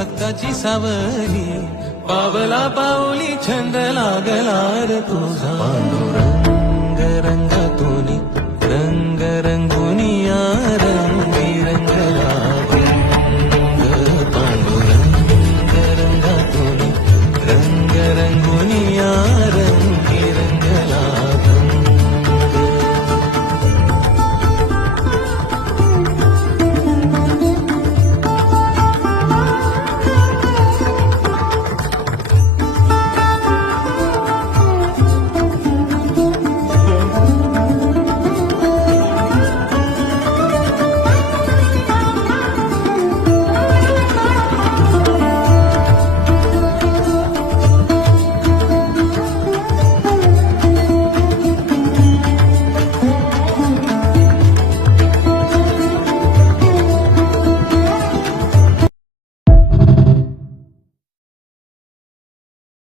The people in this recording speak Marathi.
भक्ताची सावली, पावला पाऊली छंद लागला रे तुझा. पांडुरंग रंगातून रंग रंगुनिया रंग